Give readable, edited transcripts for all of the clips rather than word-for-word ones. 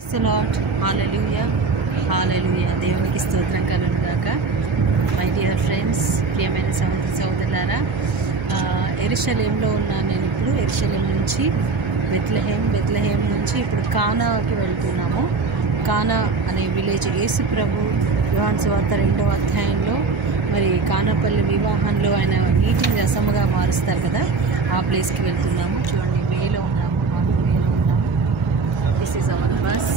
Praise the lord. Hallelujah hallelujah. దేవునికి స్తోత్రం కలుగును గాక. మై డియర్ ఫ్రెండ్స్, ప్రియమైన సహోదరులారా, యెరూషలేంలో ఉన్నాను నేను. ఇప్పుడు యెరూషలేం నుంచి బెత్లెహేం నుంచి ఇప్పుడు కానాకి వెళ్తున్నాము. కానా అనే విలేజ్, యేసు ప్రభు యోహాను సువార్త 2వ అధ్యాయంలో మరి కానాపల్లి వివాహంలో ఆయన నీటిని రసముగా మారుస్తారు కదా, ఆ ప్లేస్కి వెళ్తున్నాము. చూడండి, వేలో ఉన్నాము, వేలో ఉన్నాము. This is our bus.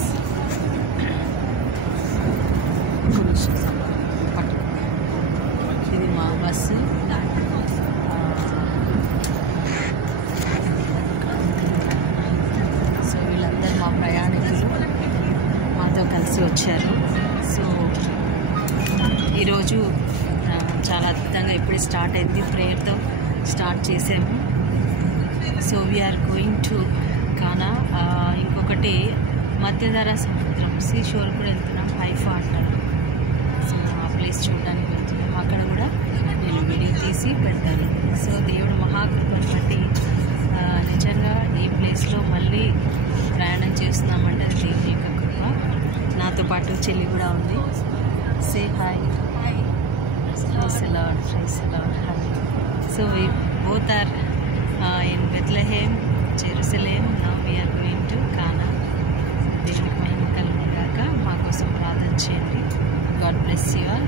ఇది మా బస్సు. సో వీళ్ళందరూ మా ప్రయాణికులు మాతో కలిసి వచ్చారు. సో ఈరోజు చాలా అద్భుతంగా ఇప్పుడే స్టార్ట్ అయింది, ప్రేయర్తో స్టార్ట్ చేసాము. సో వీఆర్ గోయింగ్ టు కానా. ఇంకొకటి మధ్యధరా సముద్రం, సీ షోర్ కూడా వెళ్తున్నాం, హైఫా అంటారు. సో ఆ ప్లేస్ చూడడానికి వెళ్తున్నాం. అక్కడ కూడా నేను వీడియో తీసి పెడతాను. సో దేవుడు మహాకృపను బట్టి నిజంగా ఈ ప్లేస్లో మళ్ళీ ప్రయాణం చేస్తున్నామంటే అది దేవుని యొక్క కృప. నాతో పాటు చెల్లి కూడా ఉంది. Say hi. Praise the lord, praise the lord. So we both are in Bethlehem, Jerusalem. Now we are going to Cana. దేవునికి మహిమ కలుగును గాక. మా కోసం ప్రార్థన చేయండి. God bless you all.